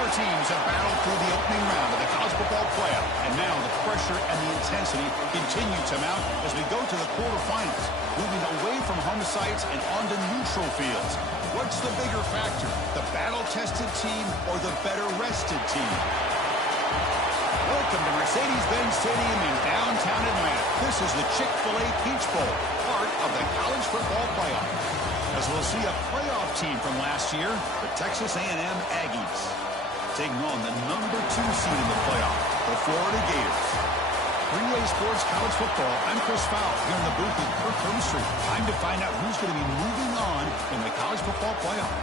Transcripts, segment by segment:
Four teams have battled through the opening round of the college football playoff, and now the pressure and the intensity continue to mount as we go to the quarterfinals, moving away from home sites and onto neutral fields. What's the bigger factor, the battle-tested team or the better-rested team? Welcome to Mercedes-Benz Stadium in downtown Atlanta. This is the Chick-fil-A Peach Bowl, part of the college football playoff. As we'll see a playoff team from last year, the Texas A&M Aggies, taking on the number 2 seed in the playoff, the Florida Gators. 3A Sports College Football, I'm Chris Fowle here in the booth with Kirk Hermstreet. Time to find out who's going to be moving on in the college football playoff.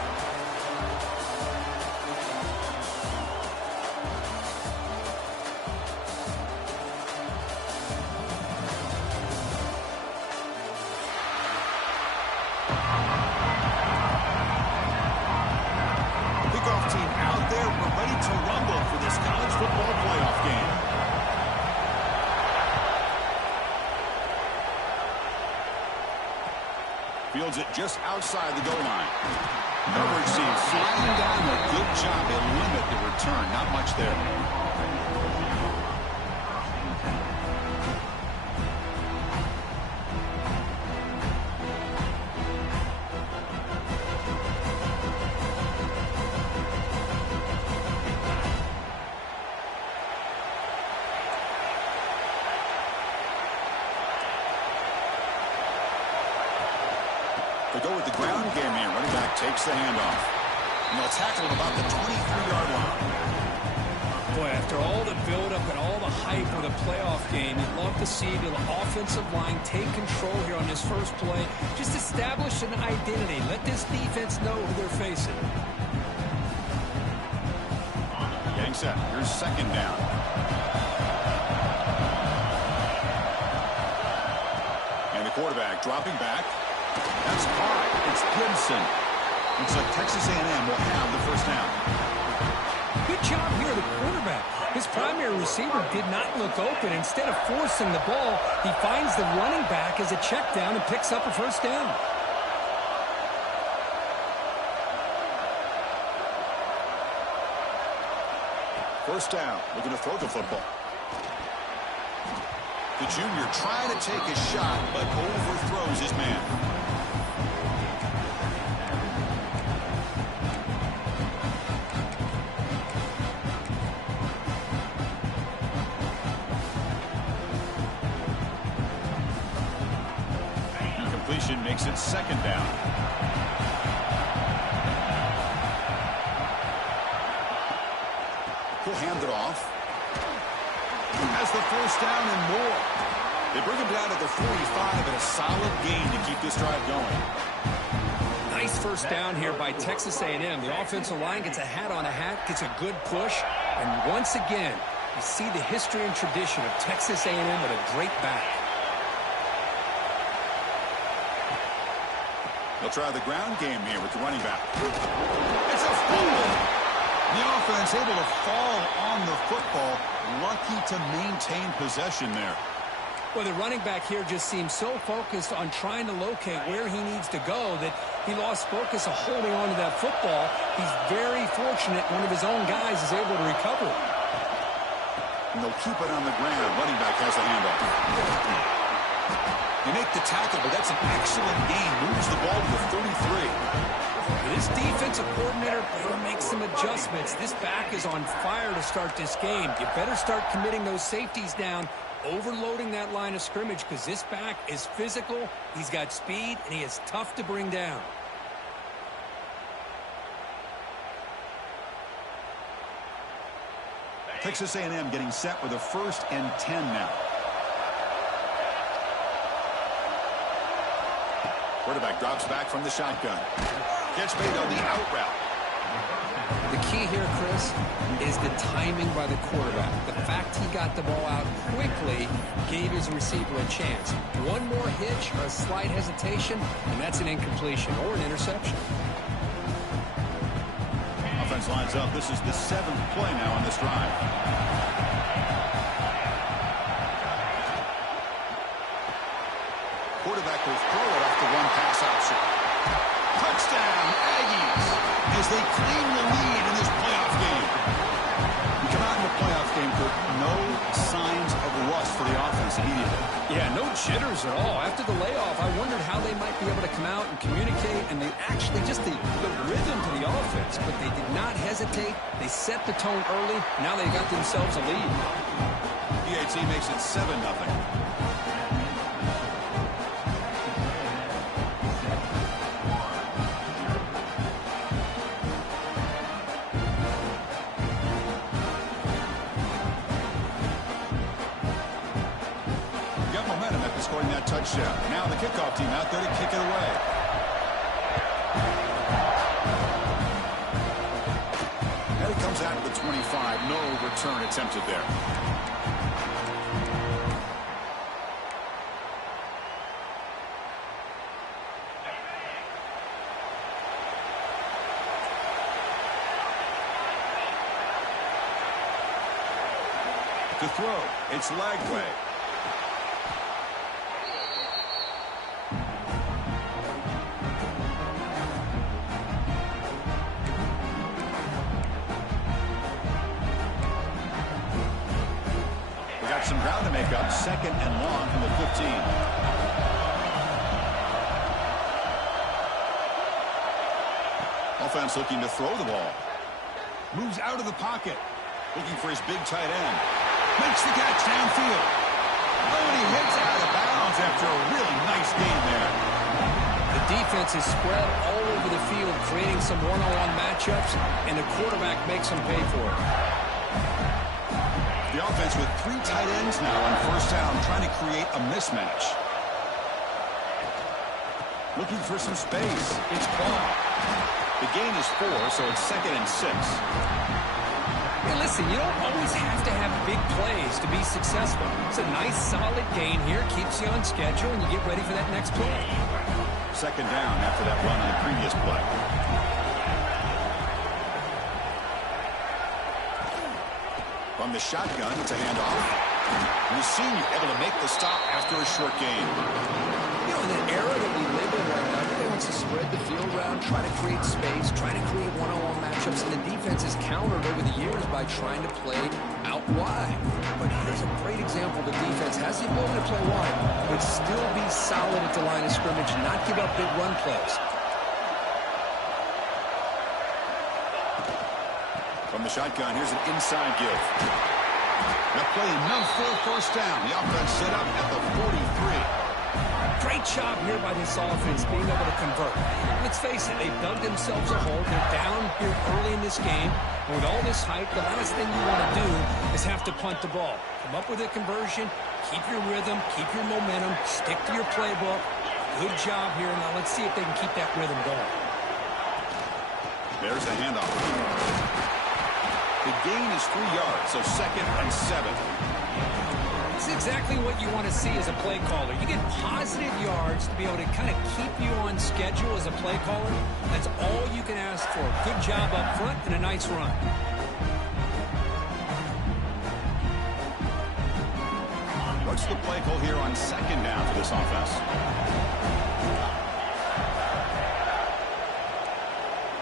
Kickoff team out there, we're ready to rumble for this college football playoff game. Fields it just outside the goal line. Coverage team flying down a good job. They limit the return. Not much there. They go with the ground game here. Running back takes the handoff. And they'll tackle at about the 23-yard line. Boy, after all the build-up and all the hype of the playoff game, you'd love to see the offensive line take control here on this first play. Just establish an identity. Let this defense know who they're facing. Getting set. Here's second down. And the quarterback dropping back. That's caught. It's Gibson. Looks like Texas A&M will have the first down. Good job here, the quarterback. His primary receiver did not look open. Instead of forcing the ball, he finds the running back as a check down and picks up a first down. First down. Looking to throw the football. The junior trying to take a shot, but overthrows his man. Incompletion makes it second down. He'll hand it off. Has the first down and more. They bring him down to the 45 and a solid gain to keep this drive going. Nice first down here by Texas A&M. The offensive line gets a hat on a hat, gets a good push, and once again, you see the history and tradition of Texas A&M with a great back. They'll try the ground game here with the running back. It's a fumble. The offense able to fall on the football. Lucky to maintain possession there. Well, the running back here just seems so focused on trying to locate where he needs to go that he lost focus of holding on to that football. He's very fortunate one of his own guys is able to recover. And they'll keep it on the ground. Running back has the handoff. They make the tackle, but that's an excellent gain. Moves the ball to the 33. This defensive coordinator better make some adjustments. This back is on fire to start this game. You better start committing those safeties down, overloading that line of scrimmage, because this back is physical, he's got speed, and he is tough to bring down. Texas A&M getting set with a 1st and 10 now. Quarterback drops back from the shotgun. Gets made on the out route. The key here, Chris, is the timing by the quarterback. The fact he got the ball out quickly gave his receiver a chance. One more hitch or a slight hesitation, and that's an incompletion or an interception. Offense lines up. This is the 7th play now on this drive. Quarterback will throw it off the one-pass option. Touchdown, Aggies, as they claim the lead in this playoff game. Yeah, no jitters at all. After the layoff, I wondered how they might be able to come out and communicate, and they actually just the rhythm to the offense, but they did not hesitate. They set the tone early. Now they got themselves a lead. PAT makes it 7-0. Scoring that touchdown. Now the kickoff team out there to kick it away. And it comes out to the 25. No return attempted there. To throw, it's Lagway. Some ground to make up. 2nd and long from the 15. Offense looking to throw the ball. Moves out of the pocket. Looking for his big tight end. Makes the catch downfield. Oh, and he hits out of bounds after a really nice game there. The defense is spread all over the field, creating some one-on-one matchups, and the quarterback makes them pay for it. The offense with 3 tight ends now on first down, trying to create a mismatch. Looking for some space. It's Claw. The gain is 4, so it's 2nd and 6. Hey, listen, you don't always have to have big plays to be successful. It's a nice, solid gain here. Keeps you on schedule, and you get ready for that next play. 2nd down after that run on the previous play. From the shotgun, it's a handoff. Senior able to make the stop after a short gain. You know, in an era that we live in right now, everybody wants to spread the field around, try to create space, try to create one-on-one matchups, and the defense is countered over the years by trying to play out wide. But here's a great example. The defense has the ability to play wide, but still be solid at the line of scrimmage and not give up big run plays. From the shotgun, here's an inside give. That play enough for a first down. The offense set up at the 43. Great job here by this offense being able to convert. Let's face it, they've dug themselves a hole. They're down here early in this game. And with all this hype, the last thing you want to do is have to punt the ball. Come up with a conversion, keep your rhythm, keep your momentum, stick to your playbook. Good job here. Now let's see if they can keep that rhythm going. There's a handoff. The gain is 3 yards, so 2nd and 7. It's exactly what you want to see as a play caller. You get positive yards to be able to kind of keep you on schedule as a play caller. That's all you can ask for. Good job up front and a nice run. What's the play call here on 2nd down for this offense?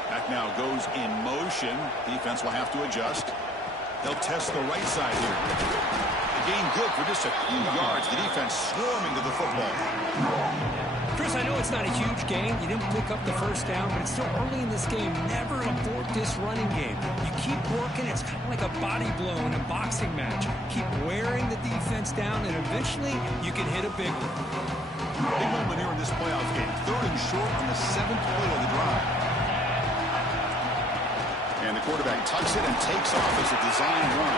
Back now goes in motion. Defense will have to adjust. They'll test the right side here. The gain good for just a few yards. The defense swarming to the football. Chris, I know it's not a huge gain. You didn't pick up the first down, but it's still early in this game. Never abort this running game. You keep working. It's kind of like a body blow in a boxing match. Keep wearing the defense down, and eventually you can hit a big one. Big moment here in this playoff game. 3rd and short on the 7th play of the drive. And the quarterback tucks it and takes off as a design run.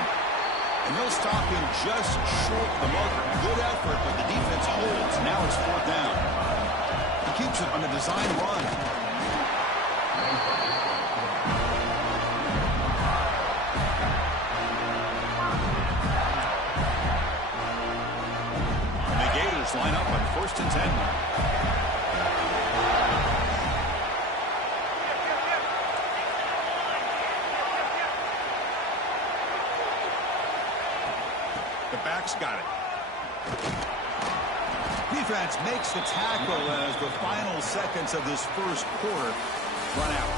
And they'll stop him just short of the marker. Good effort, but the defense holds. Now it's 4th down. He keeps it on a design run. And the Gators line up on 1st and 10. The back's got it. Defense makes the tackle as the final seconds of this first quarter run out.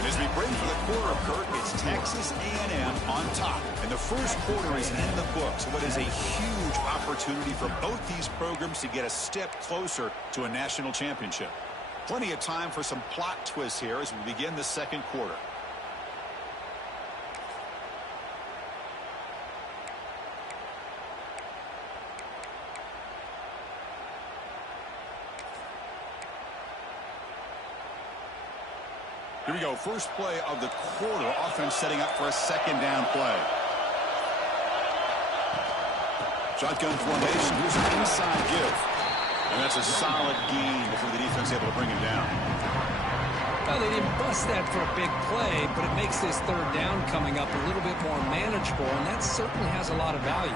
And as we break for the quarter, Kurt, it's Texas A&M on top. And the first quarter is in the books. What is a huge opportunity for both these programs to get a step closer to a national championship. Plenty of time for some plot twists here as we begin the second quarter. Here we go. First play of the quarter. Offense setting up for a second down play. Shotgun formation. Here's an inside give. And that's a solid gain before the defense able to bring him down. Well, they didn't bust that for a big play, but it makes this third down coming up a little bit more manageable, and that certainly has a lot of value.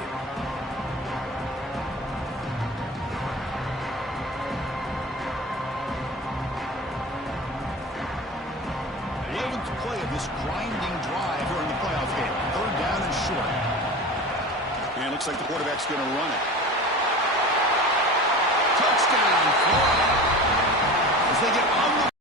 11th play of this grinding drive here in the playoff game. Third down and short. And it looks like the quarterback's going to run it. Touchdown, Florida. As they get on the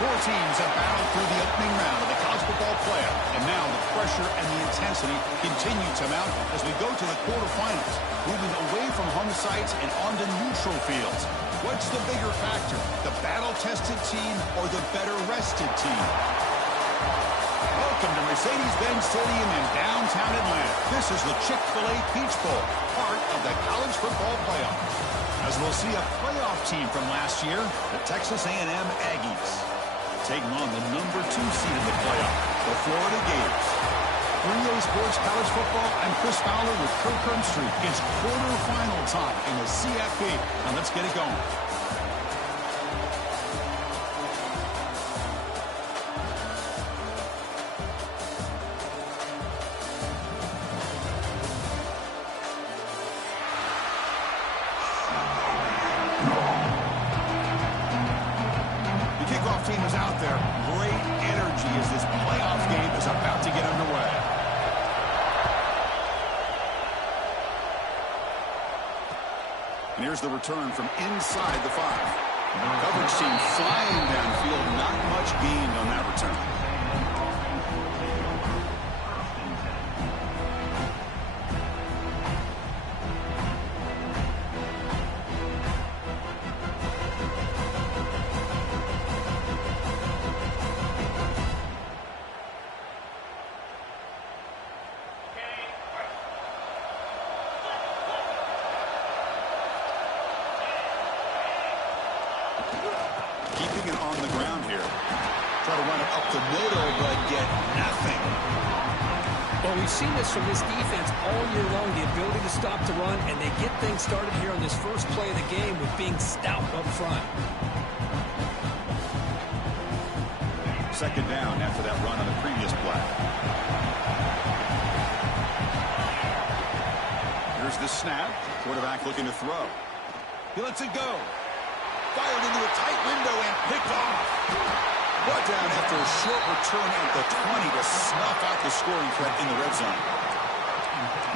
Four teams have battled through the opening round of the college football playoff, and now the pressure and the intensity continue to mount as we go to the quarterfinals, moving away from home sites and onto neutral fields. What's the bigger factor, the battle-tested team or the better-rested team? Welcome to Mercedes-Benz Stadium in downtown Atlanta. This is the Chick-fil-A Peach Bowl, part of the college football playoff. As we'll see a playoff team from last year, the Texas A&M Aggies, taking on the number 2 seed in the playoff, the Florida Gators. 3A Sports College Football, I'm Chris Fowler with Kirk Herbstreit. It's quarterfinal time in the CFP. Now let's get it going. Team is out there. Great energy as this playoff game is about to get underway. And here's the return from inside the 5. Coverage team flying downfield. Not much gained on that return. up the middle, but get nothing. Well, we've seen this from this defense all year long, the ability to stop the run, and they get things started here on this first play of the game with being stout up front. Second down after that run on the previous play. Here's the snap. Quarterback looking to throw. He lets it go. Fired into a tight window and picked off. Brought down after a short return at the 20 to snuff out the scoring threat in the red zone.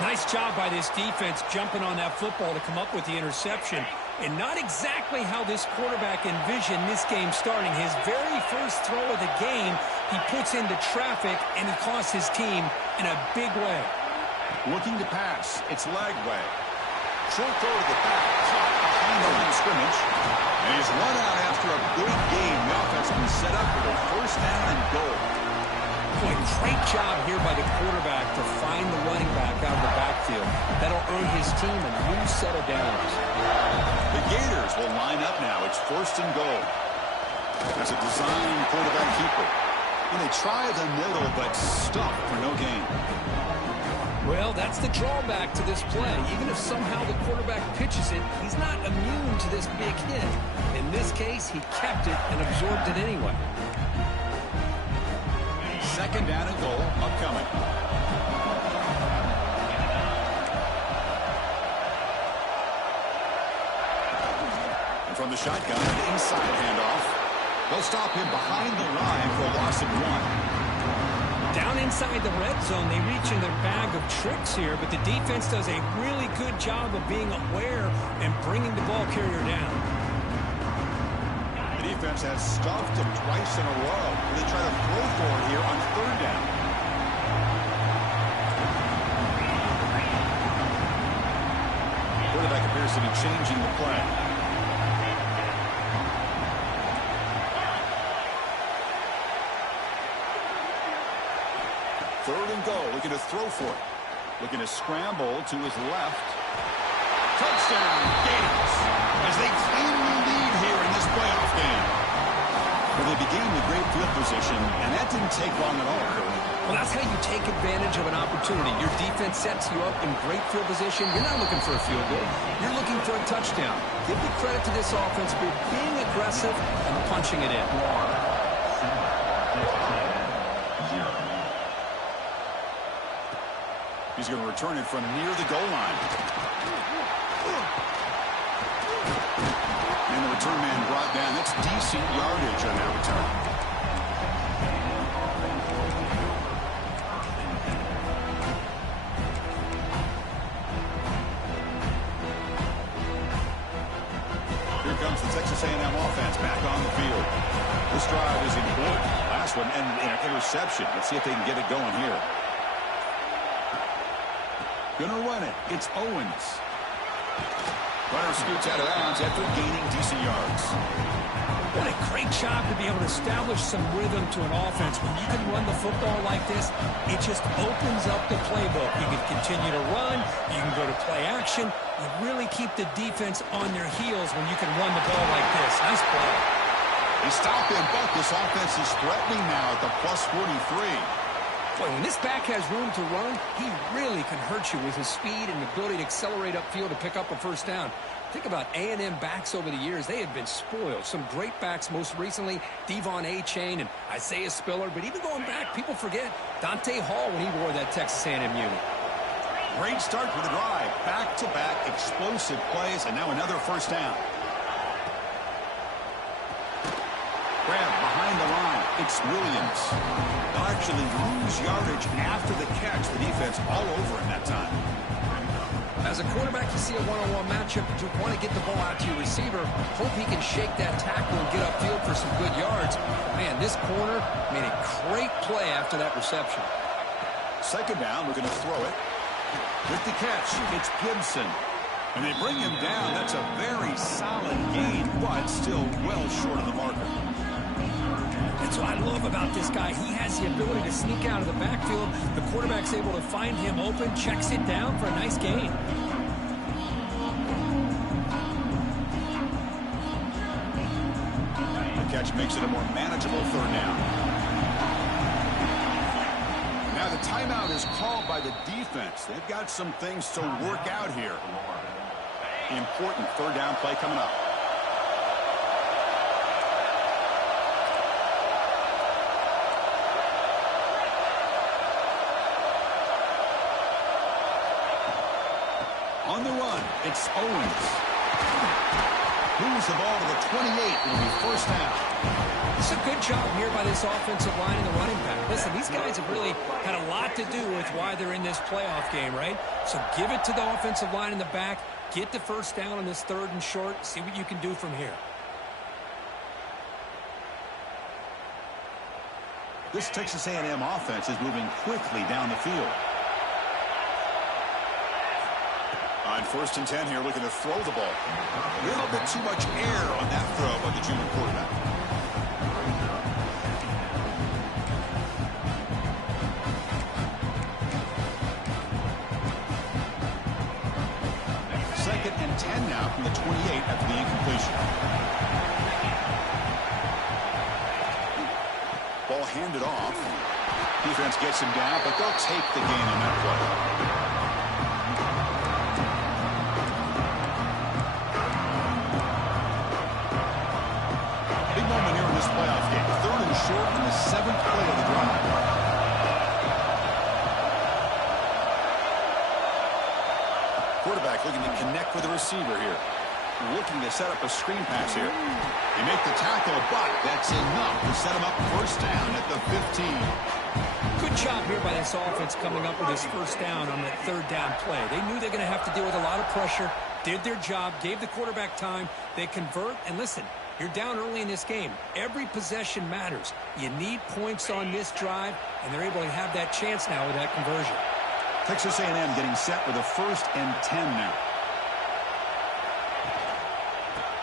Nice job by this defense jumping on that football to come up with the interception. And not exactly how this quarterback envisioned this game starting. His very first throw of the game, he puts into traffic, and he costs his team in a big way. Looking to pass. It's leg way. Short throw to the back. Caught behind the line of scrimmage. And he's run out after a big game. The offense has been set up for a first down and goal. Boy, great job here by the quarterback to find the running back out of the backfield. That'll earn his team a new set of downs. The Gators will line up now. It's first and goal. That's a design quarterback keeper. And they try the middle, but stuck for no gain. Well, that's the drawback to this play. Even if somehow the quarterback pitches it, he's not immune to this big hit. In this case, he kept it and absorbed it anyway. Second down and goal upcoming. And from the shotgun, an inside handoff. They'll stop him behind the line for a loss of 1. Down inside the red zone, they reach in their bag of tricks here, but the defense does a really good job of being aware and bringing the ball carrier down. The defense has stuffed him twice in a row. They try to throw for it here on third down. Quarterback appears to be changing the play. Third and goal, looking to throw for it. Looking to scramble to his left. Touchdown, Gators, as they claim the lead here in this playoff game. Well, they began with great field position, and that didn't take long at all. Well, that's how you take advantage of an opportunity. Your defense sets you up in great field position. You're not looking for a field goal. You're looking for a touchdown. Give the credit to this offense for being aggressive and punching it in. He's going to return it from near the goal line. And the return man brought down. That's decent yardage on that return. Here comes the Texas A&M offense back on the field. This drive is important. Last one ended in an interception. Let's see if they can get it going here. Gonna run it. It's Owens. Runner scoots out of bounds after gaining decent yards. What a great job to be able to establish some rhythm to an offense. When you can run the football like this, it just opens up the playbook. You can continue to run. You can go to play action. You really keep the defense on their heels when you can run the ball like this. Nice play. They stop him, but this offense is threatening now at the plus 43. Boy, when this back has room to run, he really can hurt you with his speed and ability to accelerate upfield to pick up a first down. Think about A&M backs over the years. They have been spoiled. Some great backs, most recently, Devon A-Chain and Isaiah Spiller. But even going back, people forget Dante Hall when he wore that Texas A&M unit. Great start for the drive. Back-to-back explosive plays, and now another first down. Grab behind the line. It's Williams. They'll actually lose yardage after the catch. The defense all over him that time. As a quarterback, you see a one-on-one matchup, but you want to get the ball out to your receiver. Hope he can shake that tackle and get upfield for some good yards. Man, this corner made a great play after that reception. Second down, we're going to throw it. With the catch, it's Gibson. And they bring him down. That's a very solid gain, but still well short of the marker. That's what I love about this guy. He has the ability to sneak out of the backfield. The quarterback's able to find him open, checks it down for a nice gain. The catch makes it a more manageable third down. timeout is called by the defense. They've got some things to work out here. Important third down play coming up. On the run, it's Owens. Moves the ball to the 28. It'll be first down. It's a good job here by this offensive line and the running back. Listen, these guys have really had a lot to do with why they're in this playoff game, right? So give it to the offensive line in the back. Get the first down on this third and short. See what you can do from here. This Texas A&M offense is moving quickly down the field. On 1st and 10 here, looking to throw the ball. A little bit too much air on that throw by the junior quarterback. Second and 10 now from the 28 after the incompletion. Ball handed off. Defense gets him down, but they'll take the gain on that play. Playoff game. 3rd and short in the 7th play of the drive. Quarterback looking to connect with the receiver here. Looking to set up a screen pass here. They make the tackle, but that's enough to set him up first down at the 15. Good job here by this offense coming up with this first down on that third down play. They knew they're going to have to deal with a lot of pressure, did their job, gave the quarterback time. They convert, and listen, you're down early in this game. Every possession matters. You need points on this drive, and they're able to have that chance now with that conversion. Texas A&M getting set with a 1st and 10 now.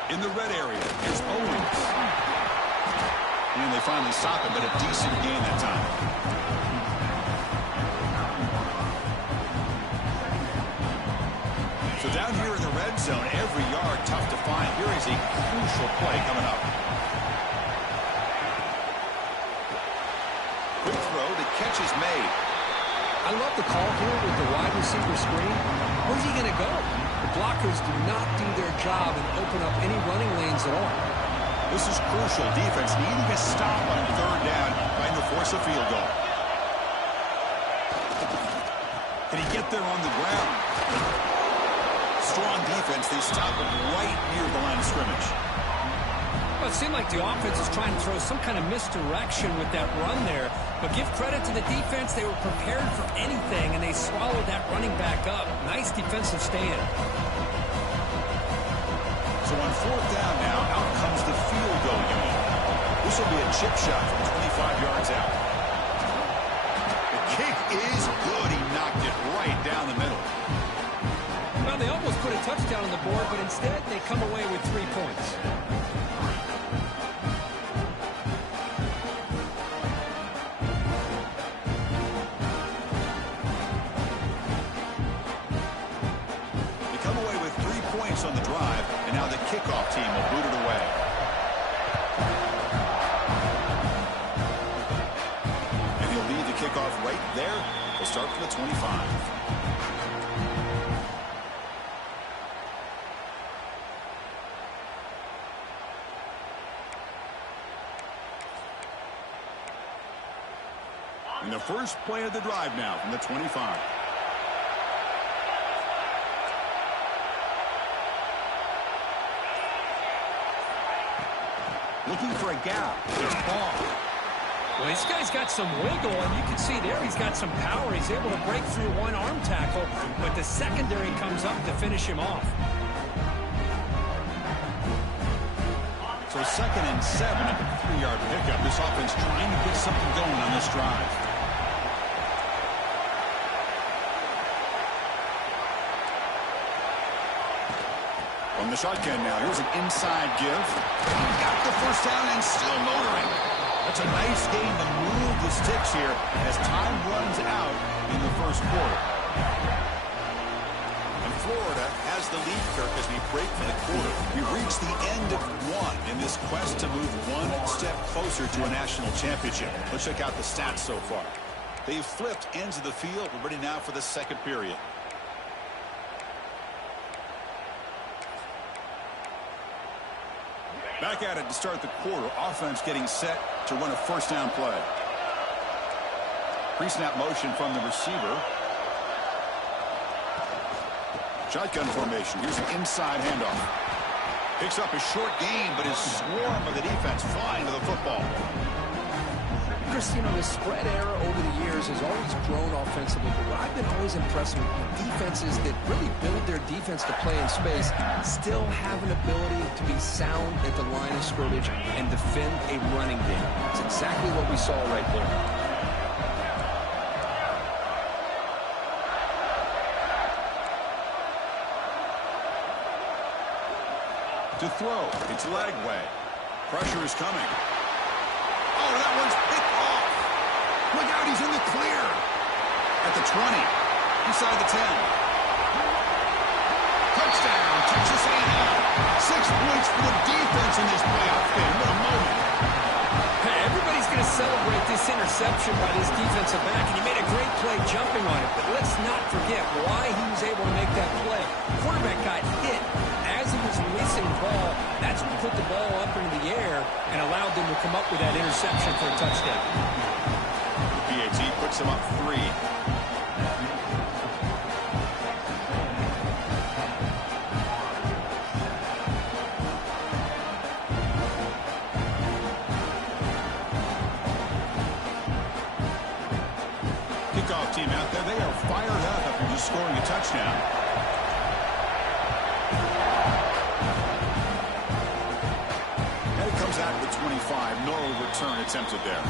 In the red area, it's Owens. And they finally stop it, but a decent gain that time. So down here in the red zone, every yard tough to find. Here is a crucial play coming up. Quick throw, the catch is made. I love the call here with the wide receiver screen. Where's he going to go? The blockers do not do their job and open up any running lanes at all. This is crucial. Defense needing a stop on 3rd down, trying to force a field goal. Can he get there on the ground? Strong defense. They stop it right near the line of scrimmage. Well, it seemed like the offense is trying to throw some kind of misdirection with that run there. But give credit to the defense. They were prepared for anything, and they swallowed that running back up. Nice defensive stand. So on 4th down now, out comes the field goal unit. This will be a chip shot from 25 yards out. The kick is good. He knocked it right down the middle. Well, they almost put a touchdown on the board, but instead they come away with 3 points. They come away with 3 points on the drive, and now the kickoff team will boot it away. And he'll lead the kickoff right there. We'll start from the 25. And the first play of the drive now from the 25. Looking for a gap. It's Ball. Well, this guy's got some wiggle, and you can see there he's got some power. He's able to break through one arm tackle, but the secondary comes up to finish him off. So 2nd and 7 at the 3-yard pickup. This offense trying to get something going on this drive. On the shotgun now, here's an inside give. Got the first down and still motoring. That's a nice gain to move the sticks here as time runs out in the first quarter. And Florida has the lead, Kirk, as we break for the quarter. We reach the end of one in this quest to move one step closer to a national championship. Let's check out the stats so far. They've flipped ends of the field. We're ready now for the second period. Back at it to start the quarter. Offense getting set to run a first down play. Pre-snap motion from the receiver. Shotgun formation. Here's an inside handoff. Picks up a short gain, but his swarm of the defense flying to the football. Chris, you know, the spread era over the years has always grown offensively, but what I've been always impressed with defenses that really build their defense to play in space still have an ability to be sound at the line of scrimmage and defend a running game. It's exactly what we saw right there. To throw, it's leg way. Pressure is coming. Oh, that one's picked off. Look out, he's in the clear. At the 20, inside the 10. Touchdown, Texas A&M. 6 points for the defense in this playoff game. What a moment. Hey, everybody's going to celebrate this interception by this defensive back, and he made a great play jumping on it. But let's not forget why he was able to make that play. The quarterback got hit as he was releasing the ball. That's what put the ball up into the air and allowed them to come up with that interception for a touchdown. PAT puts him up 3. Kickoff team out there, they are fired up after just scoring a touchdown. Out of the 25, no return attempted there.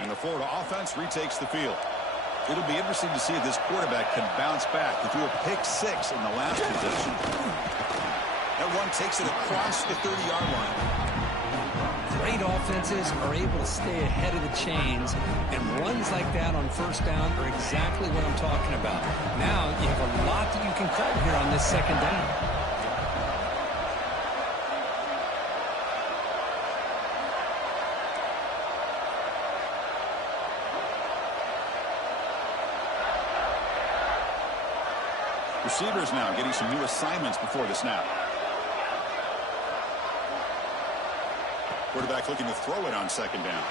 And the Florida offense retakes the field. It'll be interesting to see if this quarterback can bounce back. He threw a pick 6 in the last possession. That one takes it across the 30-yard line. Great offenses are able to stay ahead of the chains, and runs like that on first down are exactly what I'm talking about. Now you have a lot that you can call here on this second down. Receivers now getting some new assignments before the snap. Quarterback looking to throw it on second down.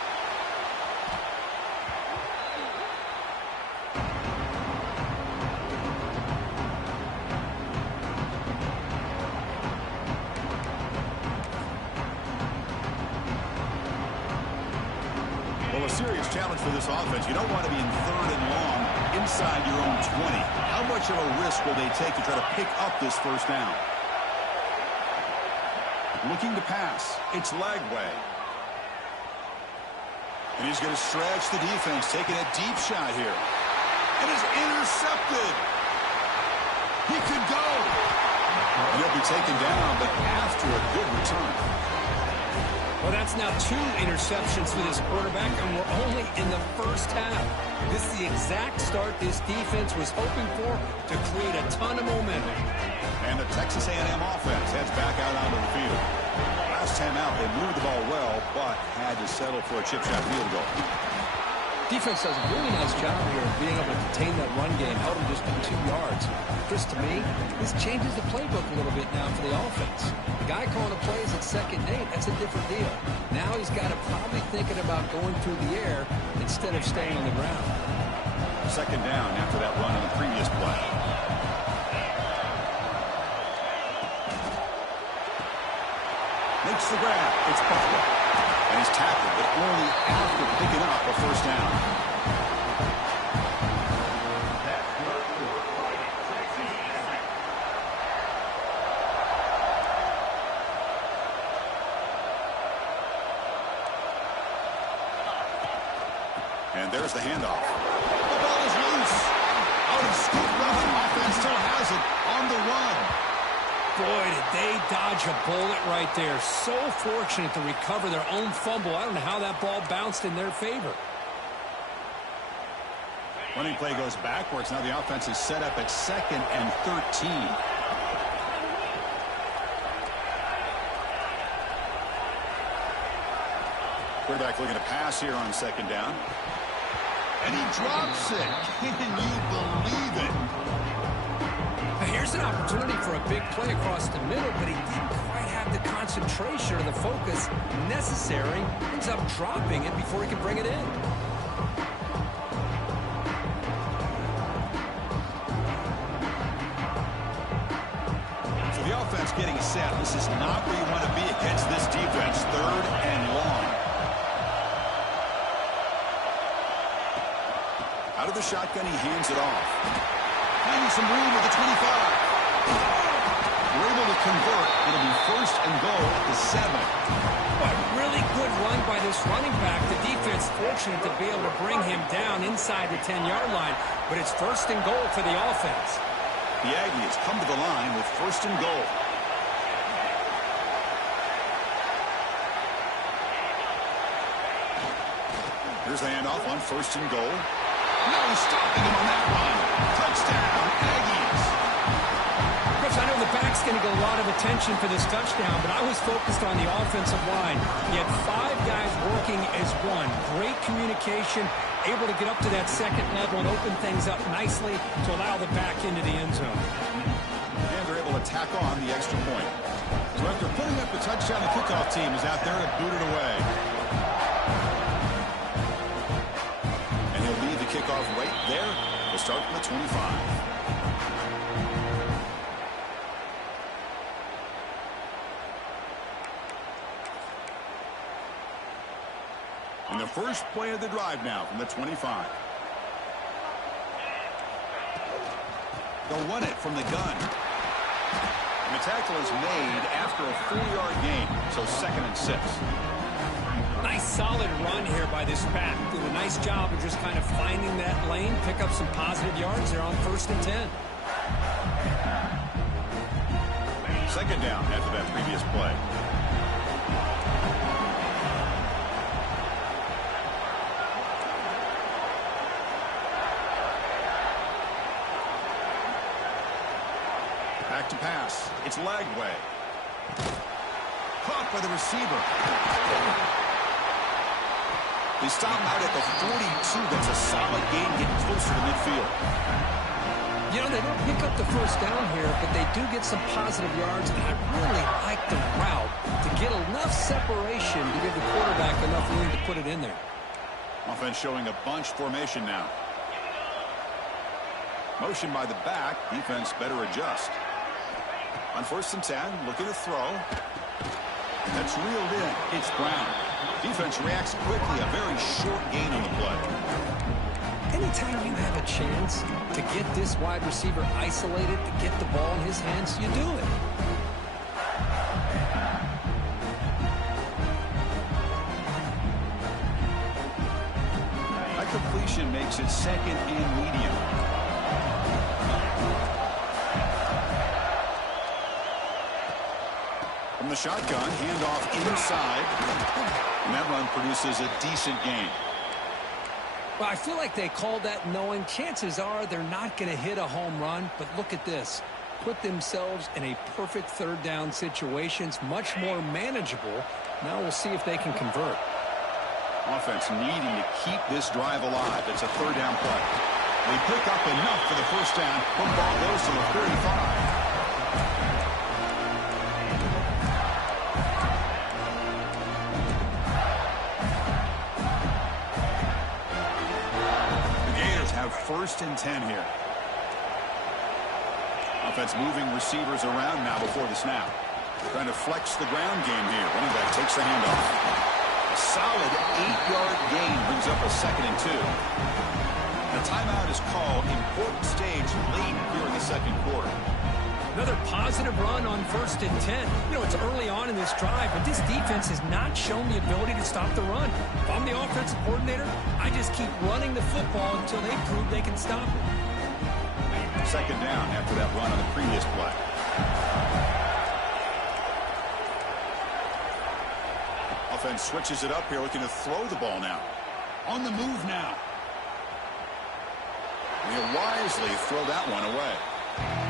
Well, a serious challenge for this offense. You don't want to be in 3rd and long inside your own 20. How much of a risk will they take to try to pick up this first down? Looking to pass. It's leg way. And he's going to stretch the defense, taking a deep shot here. And is intercepted. He could go. And he'll be taken down, but after a good return. Well, that's now 2 interceptions for this quarterback, and we're only in the first half. This is the exact start this defense was hoping for to create a ton of momentum. And the Texas A&M offense heads back out onto the field. Last time out, they moved the ball well, but had to settle for a chip shot field goal. Defense does a really nice job here of being able to contain that run game, held them just to 2 yards. Chris, to me, this changes the playbook a little bit now for the offense. The guy calling the plays at 2nd and 8, that's a different deal. Now he's got to probably thinking about going through the air instead of staying on the ground. 2nd down after that run on the previous play. Makes the grab. It's Buffalo. And he's tackled, but only after picking up a first down. And there's the handoff. The ball is loose. Out of scoop running. Offense still has it on the run. Boy, did they dodge a bullet right there. So fortunate to recover their own fumble. I don't know how that ball bounced in their favor. Running play goes backwards. Now the offense is set up at 2nd and 13. Quarterback looking to pass here on second down. And he drops it. Can you believe it? Now here's an opportunity for a big play across the middle, but he didn't quite have the concentration or the focus necessary. Ends up dropping it before he could bring it in. So the offense getting set. This is not where you want to be against this defense. 3rd and long. Out of the shotgun, he hands it off. Finding some room with the 25. We're able to convert. It'll be 1st and goal at the 7. A really good run by this running back. The defense fortunate to be able to bring him down inside the 10-yard line. But it's 1st and goal for the offense. The Aggies come to the line with 1st and goal. Here's the handoff on 1st and goal. No stopping him on that run. Touchdown, Aggies. Chris, I know the back's going to get a lot of attention for this touchdown, but I was focused on the offensive line. He had 5 guys working as one. Great communication, able to get up to that 2nd level and open things up nicely to allow the back into the end zone. And they're able to tack on the extra point. So after putting up the touchdown, the kickoff team is out there to boot it away. Kickoff right there. We'll start from the 25. And the first play of the drive now from the 25. They'll run it from the gun. And the tackle is made after a 4-yard gain, so 2nd and 6. Nice solid run here by this back. Did a nice job of just kind of finding that lane, pick up some positive yards there on 1st and 10. 2nd down after that previous play. Back to pass. It's Lagway. Caught by the receiver. They stop out at the 42. That's a solid gain, getting closer to midfield. You know, they don't pick up the 1st down here, but they do get some positive yards, and I really like the route to get enough separation to give the quarterback enough room to put it in there. Offense showing a bunch formation now. Motion by the back. Defense better adjust. On 1st and 10, looking to throw. That's reeled in. It's Brown. Defense reacts quickly. A very short gain on the play. Anytime you have a chance to get this wide receiver isolated, to get the ball in his hands, you do it. That completion makes it 2nd and medium. From the shotgun, handoff inside. And that run produces a decent gain. Well, I feel like they called that knowing chances are they're not going to hit a home run. But look at this. Put themselves in a perfect 3rd down situation. It's much more manageable. Now we'll see if they can convert. Offense needing to keep this drive alive. It's a 3rd down play. They pick up enough for the 1st down. Football goes to the 35. Have 1st and 10 here. Offense moving receivers around now before the snap. Trying to flex the ground game here. Running back takes the handoff. A solid 8-yard gain brings up a 2nd and 2. The timeout is called. Important stage late here in the 2nd quarter. Another positive run on 1st and 10. You know, it's early on in this drive, but this defense has not shown the ability to stop the run. If I'm the offensive coordinator, I just keep running the football until they prove they can stop it. 2nd down after that run on the previous play. Offense switches it up here, looking to throw the ball now. On the move now. And he'll wisely throw that one away.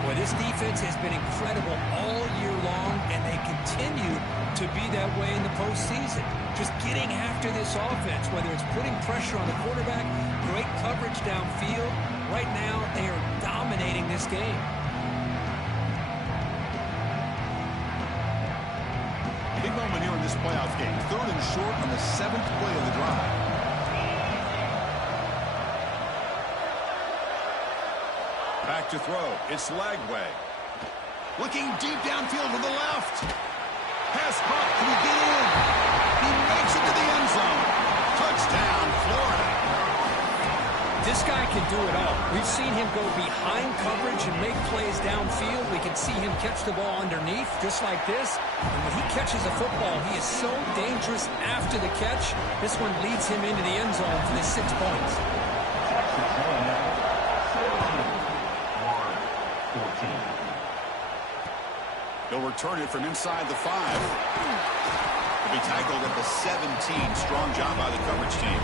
Boy, this defense has been incredible all year long, and they continue to be that way in the postseason. Just getting after this offense, whether it's putting pressure on the quarterback, great coverage downfield. Right now, they are dominating this game. Big moment here in this playoff game. 3rd and short on the 7th play of the drive. Back to throw. It's Lagway. Looking deep downfield to the left. Pass caught. Can he get in? He makes it to the end zone. Touchdown, Florida. This guy can do it all. We've seen him go behind coverage and make plays downfield. We can see him catch the ball underneath, just like this. And when he catches a football, he is so dangerous after the catch. This one leads him into the end zone for the 6 points. They'll return it from inside the 5. He'll be tackled at the 17. Strong job by the coverage team.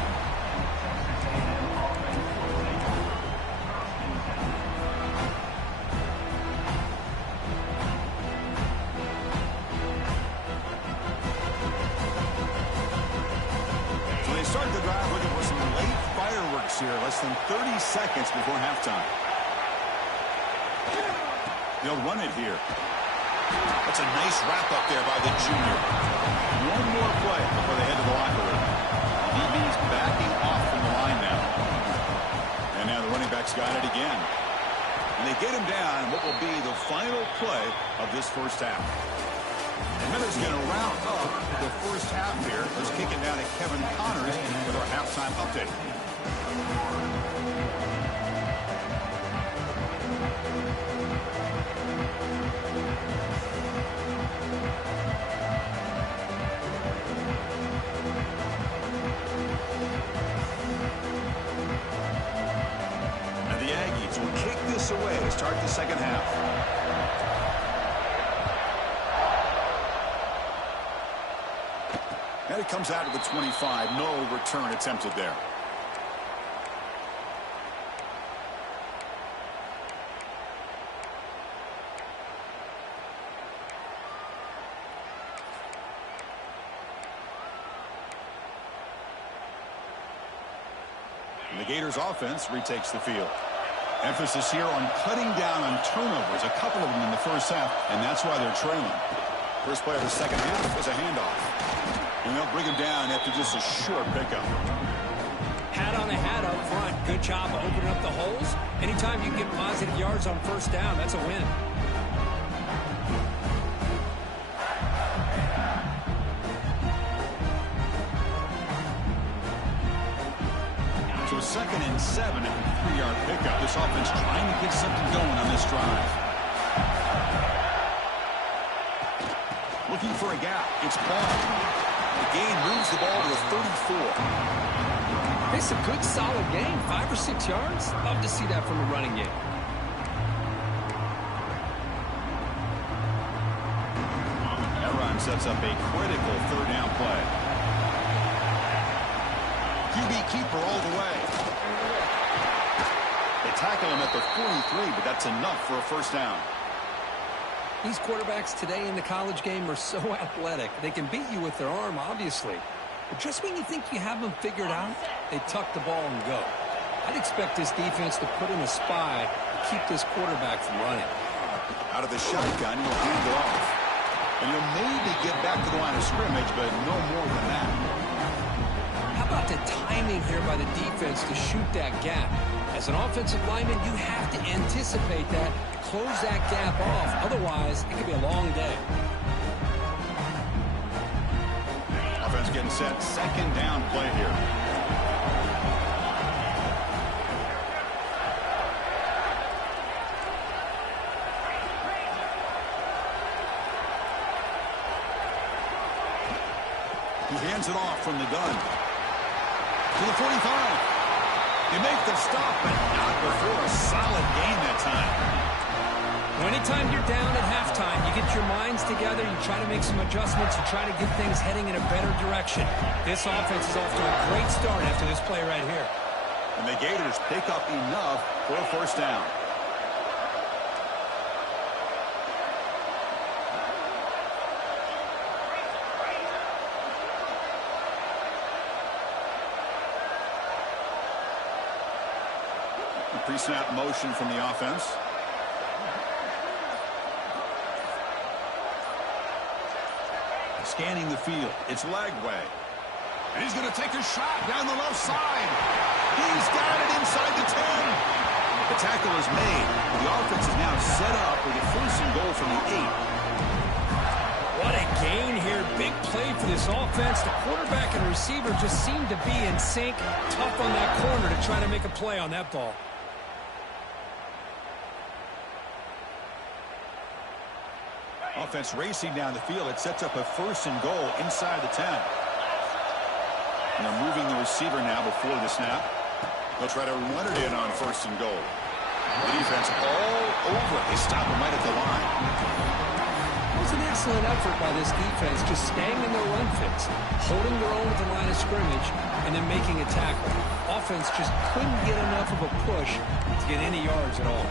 So they start the drive looking for some late fireworks here. Less than 30 seconds before halftime. They'll run it here. That's a nice wrap up there by the junior. One more play before they head to the locker room. DB's backing off from the line now. And now the running back's got it again. And they get him down what will be the final play of this first half. And Miller's going to round up the first half here. Let's kick it down to Kevin Connors with our halftime update. Away to start the second half. And it comes out of the 25. No return attempted there. And the Gators offense retakes the field. Emphasis here on cutting down on turnovers, a couple of them in the first half, and that's why they're trailing. First play of the second half is a handoff. And they'll bring him down after just a short pickup. Hat on a hat up front. Good job of opening up the holes. Anytime you get positive yards on first down, that's a win. So 2nd and 7 and a 3-yard pickup. This offense trying to get something going on this drive. Looking for a gap. It's Paul. The gain moves the ball to the 34. It's a good, solid game. 5 or 6 yards. Love to see that from a running game. That run sets up a critical 3rd down play. QB keeper all the way. They tackle him at the 43, but that's enough for a first down. These quarterbacks today in the college game are so athletic. They can beat you with their arm, obviously. But just when you think you have them figured out, they tuck the ball and go. I'd expect this defense to put in a spy to keep this quarterback from running. Out of the shotgun, he'll hand it off. And he'll maybe get back to the line of scrimmage, but no more than that. How about the timing here by the defense to shoot that gap? As an offensive lineman, you have to anticipate that, close that gap off. Otherwise, it could be a long day. Offense getting set. 2nd down play here. He hands it off from the gun. To the 45. They make the stop, but not before a solid game that time. Well, anytime you're down at halftime, you get your minds together, you try to make some adjustments, you try to get things heading in a better direction. This offense is off to a great start after this play right here. And the Gators pick up enough for a first down. pre-snap motion from the offense. Scanning the field. It's Lagway. And he's going to take a shot down the left side. He's got it inside the 10. The tackle is made. The offense is now set up with a first and goal from the 8. What a gain here. Big play for this offense. The quarterback and receiver just seem to be in sync. Tough on that corner to try to make a play on that ball. Offense racing down the field. It sets up a first and goal inside the 10. And they're moving the receiver now before the snap. They'll try to run it in on first and goal. The defense all over it. They stop him right at the line. It was an excellent effort by this defense, just staying in their run fits, holding their own at the line of scrimmage, and then making a tackle. Offense just couldn't get enough of a push to get any yards at all.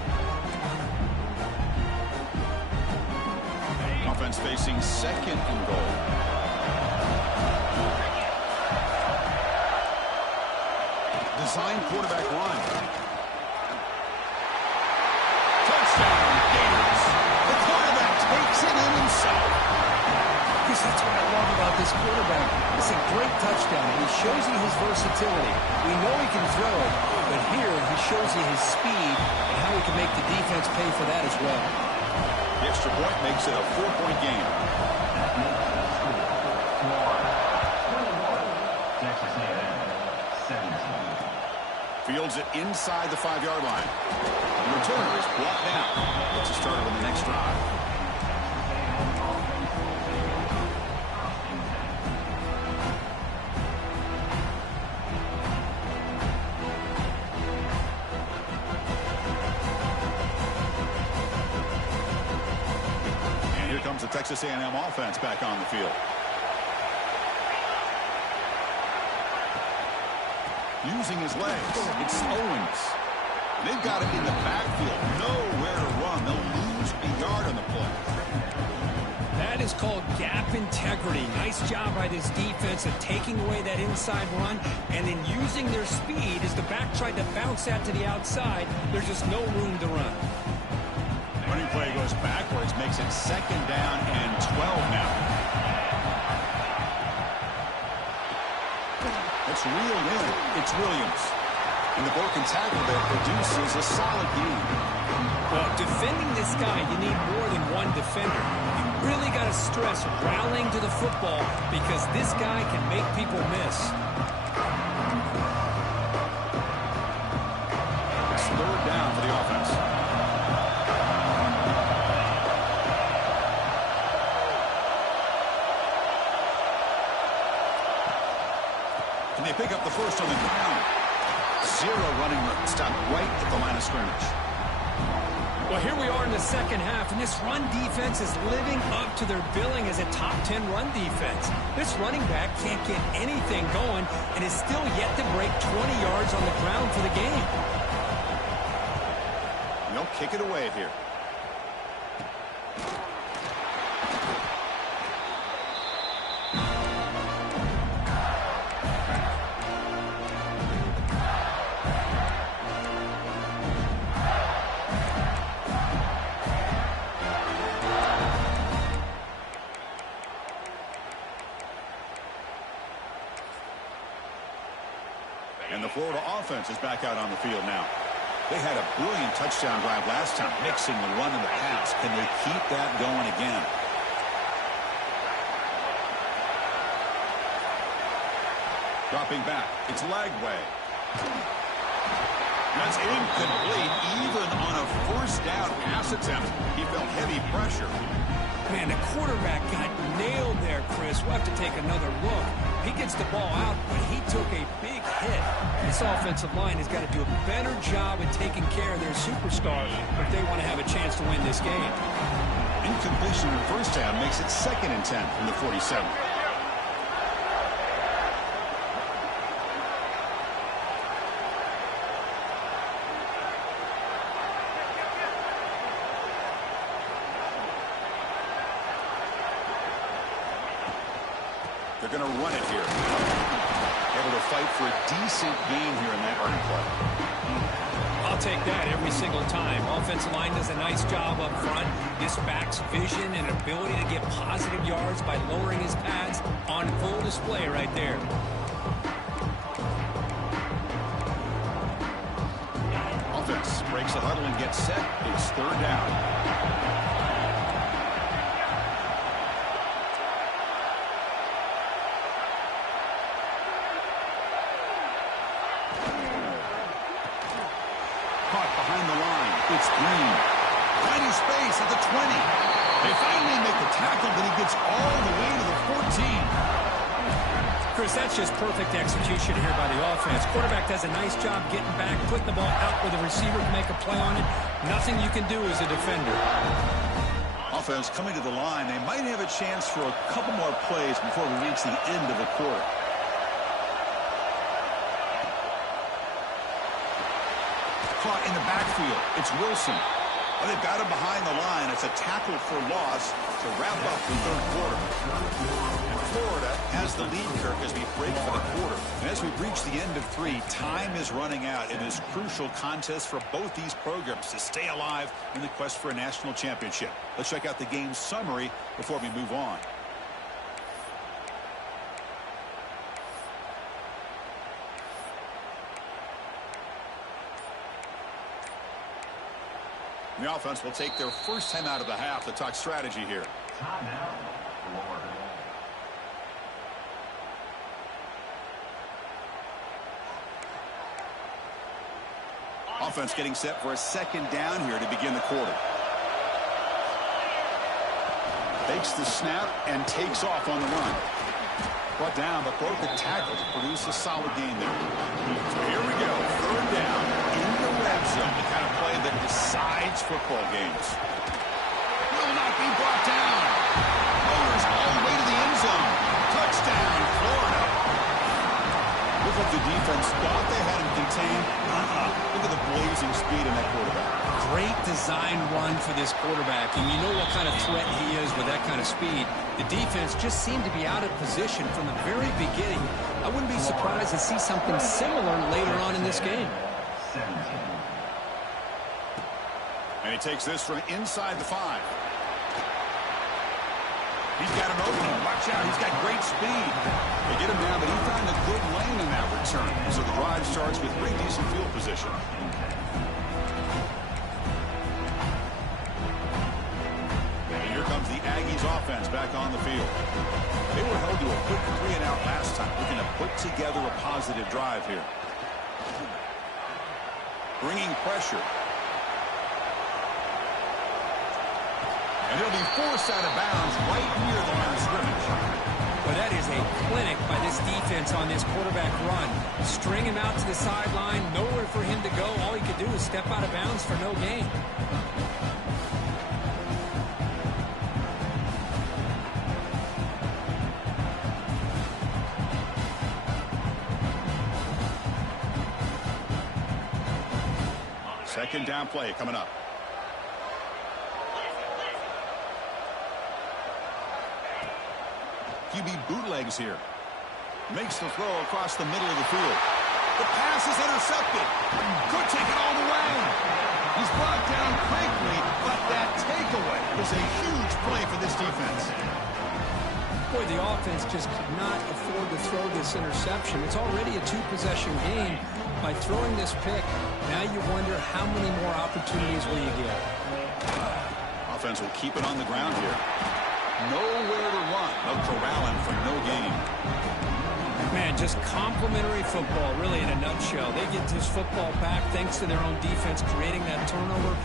Offense facing second and goal. Design quarterback run. Touchdown, Gators. The quarterback takes it in himself. Because that's what I love about this quarterback. It's a great touchdown. He shows you his versatility. We know he can throw it, but here he shows you his speed and how he can make the defense pay for that as well. The extra point makes it a 4-point game. Texas A&M, 17. Fields it inside the 5-yard line. The returner is brought down. Gets us started on the next drive. And here comes the Texas A&M offense back on the field. Using his legs, it's Owens. They've got it in the backfield. Nowhere to run. They'll lose a yard on the play. That is called gap integrity. Nice job by this defense of taking away that inside run and then using their speed as the back tried to bounce that to the outside. There's just no room to run. Running play goes backwards, makes it second down and 12 now. It's reeled in. It's Williams. And the broken tackle there produces a solid gain. Well, defending this guy, you need more than one defender. You really got to stress rallying to the football because this guy can make people miss. It's third down for the offense. And they pick up the first on the ground. Zero running room. Stopped right at the line of scrimmage. Well, here we are in the second half, and this run defense is living up to their billing as a top 10 run defense. This running back can't get anything going and is still yet to break 20 yards on the ground for the game. And they'll kick it away here. And the Florida offense is back out on the field now. They had a brilliant touchdown drive last time, mixing the run and the pass. Can they keep that going again? Dropping back, it's Lagway. That's incomplete. Even on a first down pass attempt, he felt heavy pressure. Man, the quarterback got nailed there, Chris. We'll have to take another look. He gets the ball out, but he took a big hit. This offensive line has got to do a better job at taking care of their superstar if they want to have a chance to win this game. Incompletion in the first half makes it 2nd and 10 from the 47. They're going to run it here. Able to fight for a decent gain here in that running play. I'll take that every single time. Offensive line does a nice job up front. This back's vision and ability to get positive yards by lowering his pads on full display right there. Offense breaks the huddle and gets set. It's third down. It's Green. Finding space at the 20. They finally make the tackle, but he gets all the way to the 14. Chris, that's just perfect execution here by the offense. Quarterback does a nice job getting back, putting the ball out where the receiver can make a play on it. Nothing you can do as a defender. Offense coming to the line. They might have a chance for a couple more plays before we reach the end of the quarter. Caught in the backfield. It's Wilson. Well, they've got him behind the line. It's a tackle for loss to wrap up the third quarter. And Florida has the lead, Kirk, as we break for the quarter. And as we reach the end of 3, time is running out in this crucial contest for both these programs to stay alive in the quest for a national championship. Let's check out the game summary before we move on. The offense will take their first time out of the half to talk strategy here. Timeout, Florida. Offense getting set for a second down here to begin the quarter. Takes the snap and takes off on the run. Brought down, but broke the tackle to produce a solid gain there. So here we go, third down in the red zone, the kind of play that decides football games. Will not be brought down. Motors all the way to the end zone. Touchdown, Florida. Look what the defense thought they had him contained. Look at the blazing speed in that quarterback. Great design run for this quarterback, and you know what kind of threat he is with that kind of speed. The defense just seemed to be out of position from the very beginning. I wouldn't be surprised to see something similar later on in this game. 17. And he takes this from inside the 5. He's got an opening. Watch out. He's got great speed. They get him down, but he found a good lane in that return. So the drive starts with pretty decent field position. And here comes the Aggies offense back on the field. They were held to a quick 3-and-out last time, looking to put together a positive drive here. Bringing pressure. And he'll be forced out of bounds right near the line of scrimmage. Well, that is a clinic by this defense on this quarterback run. String him out to the sideline, nowhere for him to go. All he could do is step out of bounds for no gain. Second down play coming up. QB bootlegs here. Makes the throw across the middle of the field. The pass is intercepted. Could take it all the way. He's brought down quickly, but that takeaway is a huge play for this defense. Boy, the offense just could not afford to throw this interception. It's already a 2-possession game. By throwing this pick, now you wonder how many more opportunities will you get. Offense will keep it on the ground here. Nowhere to run. No corralling for no gain. Man, just complimentary football, really, in a nutshell. They get this football back thanks to their own defense, creating that turnover,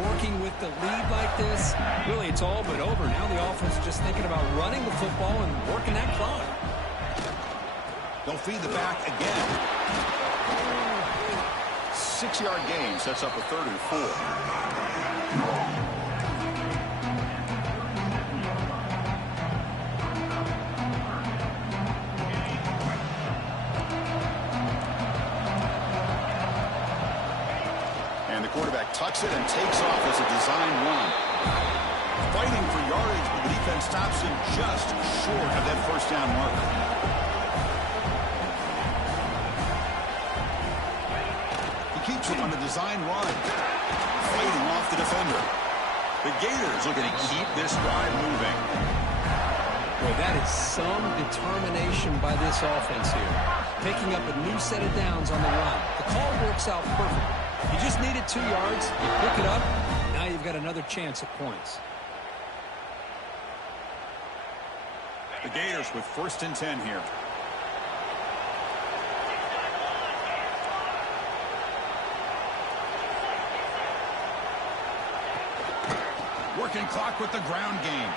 working with the lead like this. Really, it's all but over. Now the offense is just thinking about running the football and working that clock. They'll feed the back again. 6-yard gain sets up a 3rd and 4. Quarterback tucks it and takes off as a design run. Fighting for yardage, but the defense stops him just short of that first down marker. He Keeps it on the design run. Fighting off the defender. The Gators looking to keep this drive moving. Boy, that is some determination by this offense here. Picking up a new set of downs on the run. The call works out perfect. You just needed 2 yards. You pick it up. Now you've got another chance at points. The Gators with 1st and 10 here. Working clock with the ground game.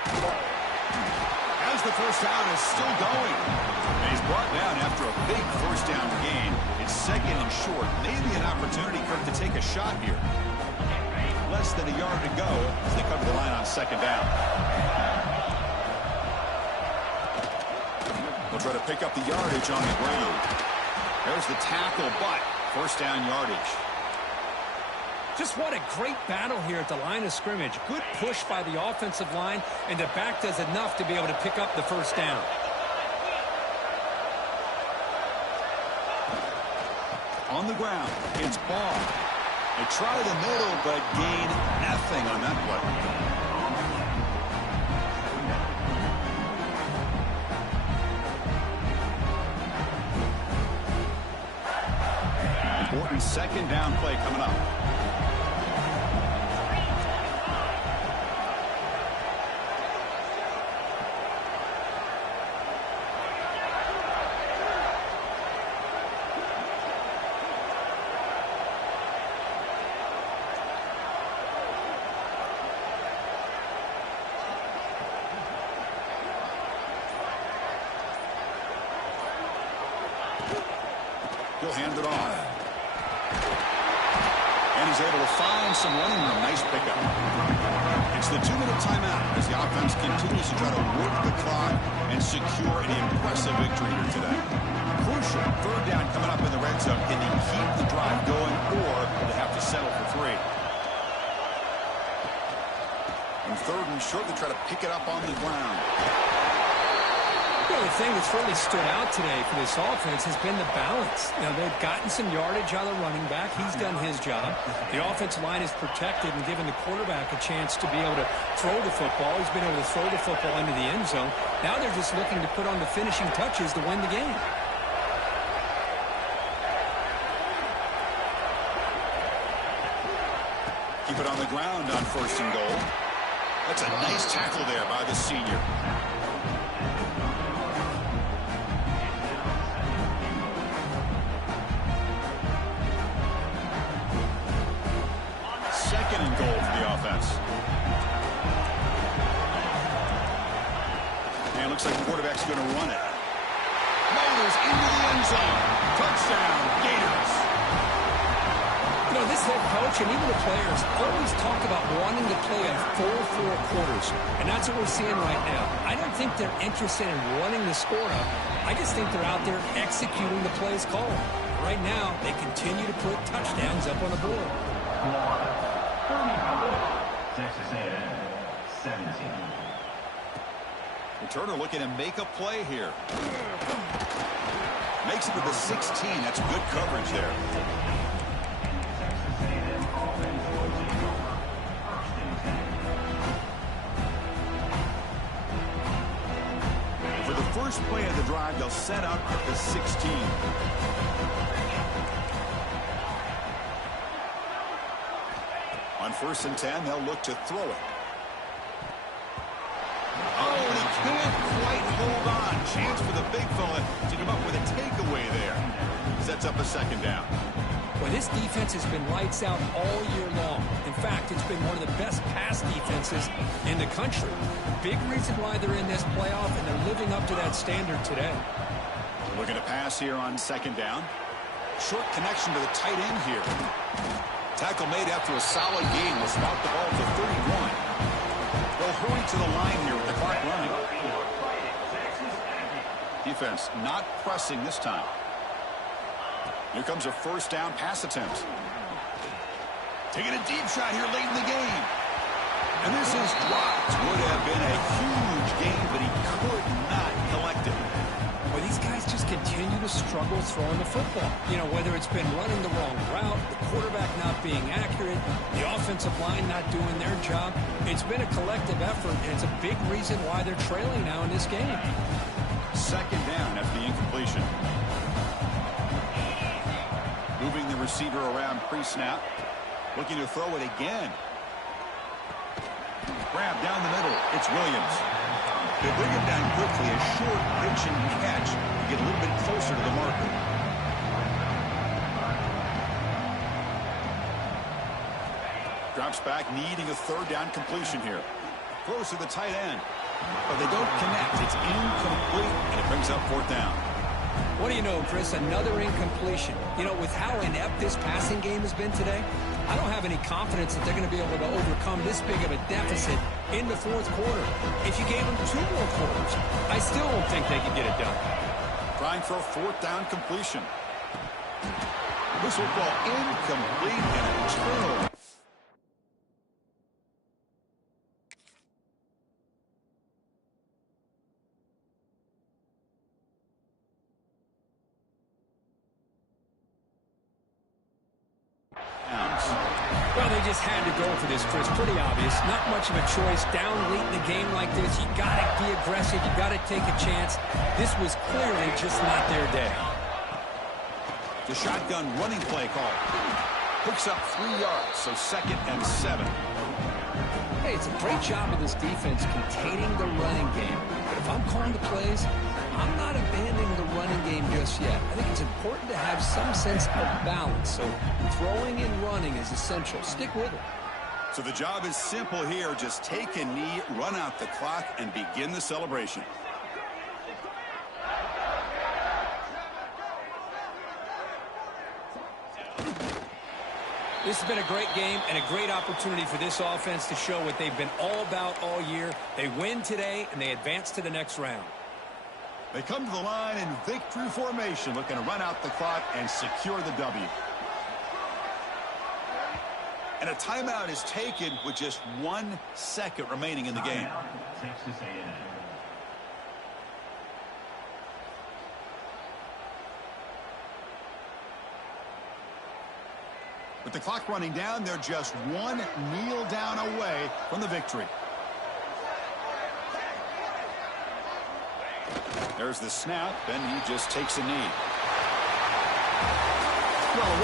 As the first down is still going. And he's brought down after a big first down gain. It's 2nd and short. Maybe an opportunity, Kirk, to take a shot here. Less than a yard to go as they come to the line on 2nd down. They'll try to pick up the yardage on the ground. There's the tackle, but 1st down yardage. Just what a great battle here at the line of scrimmage. Good push by the offensive line, and the back does enough to be able to pick up the 1st down. On the ground, it's Ball. They try the middle, but gain nothing on that play. Important 2nd down play coming up. He'll hand it off. And he's able to find some running room. Nice pickup. It's the 2-minute timeout as the offense continues to try to work the clock and secure an impressive victory here today. Crucial 3rd down coming up in the red zone. Can they keep the drive going, or will they have to settle for 3? And 3rd and short, they try to pick it up on the ground. The thing that's really stood out today for this offense has been the balance. Now, they've gotten some yardage out of the running back. He's done his job. The offensive line is protected and given the quarterback a chance to be able to throw the football. He's been able to throw the football into the end zone. Now they're just looking to put on the finishing touches to win the game. Keep it on the ground on 1st and goal. That's a nice tackle there by the senior. And goal for the offense. And it looks like the quarterback's going to run it. Motors into the end zone. Touchdown, Gators. You know, this head coach and even the players always talk about wanting to play a full 4 quarters. And that's what we're seeing right now. I don't think they're interested in running the score up. I just think they're out there executing the plays called. Right now, they continue to put touchdowns up on the board. Texas A&M 17. Returner looking to make a play here. Makes it to the 16. That's good coverage there. For the first play of the drive, they'll set up at the 16. On 1st and 10, they'll look to throw it. Oh, and he can't quite hold on. Chance for the big fella to come up with a takeaway there. Sets up a 2nd down. Well, this defense has been lights out all year long. In fact, it's been one of the best pass defenses in the country. Big reason why they're in this playoff, and they're living up to that standard today. Looking to pass here on 2nd down. Short connection to the tight end here. Tackle made after a solid gain. Will spot the ball to 31. They'll hurry to the line here with the clock running. Defense not pressing this time. Here comes a 1st down pass attempt. Taking a deep shot here late in the game. And this is dropped. Would have been a huge gain, but he could not collect it. Well, these guys just continue to struggle throwing the football. You know, whether it's been running the wrong route, the quarterback not being accurate, the offensive line not doing their job. It's been a collective effort, and it's a big reason why they're trailing now in this game. Second down after the incompletion. Moving the receiver around pre-snap. Looking to throw it again. Grab down the middle. It's Williams. They bring him down quickly. A short pitch and catch to get a little bit closer to the marker. Drops back, needing a third down completion here. Throws to the tight end. But they don't connect. It's incomplete, and it brings up fourth down. What do you know, Chris? Another incompletion. You know, with how inept this passing game has been today, I don't have any confidence that they're going to be able to overcome this big of a deficit in the fourth quarter. If you gave them 2 more quarters, I still don't think they can get it done. Trying for a fourth down completion. This will fall incomplete and a turnover. Well, they just had to go for this, Chris. Pretty obvious. Not much of a choice. Down late in the game like this, you got to be aggressive. You got to take a chance. This was clearly just not their day. The shotgun running play call. Picks up 3 yards, so 2nd and 7. Hey, it's a great job of this defense containing the running game. But if I'm calling the plays, I'm not abandoning the running game just yet. I think it's important to have some sense of balance. So throwing and running is essential. Stick with it. So the job is simple here. Just take a knee, run out the clock, and begin the celebration. This has been a great game and a great opportunity for this offense to show what they've been all about all year. They win today, and they advance to the next round. They come to the line in victory formation, looking to run out the clock and secure the W. And a timeout is taken with just 1 second remaining in the game. Texas A&M. With the clock running down, they're just 1 kneel down away from the victory. There's the snap, and he just takes a knee. Well,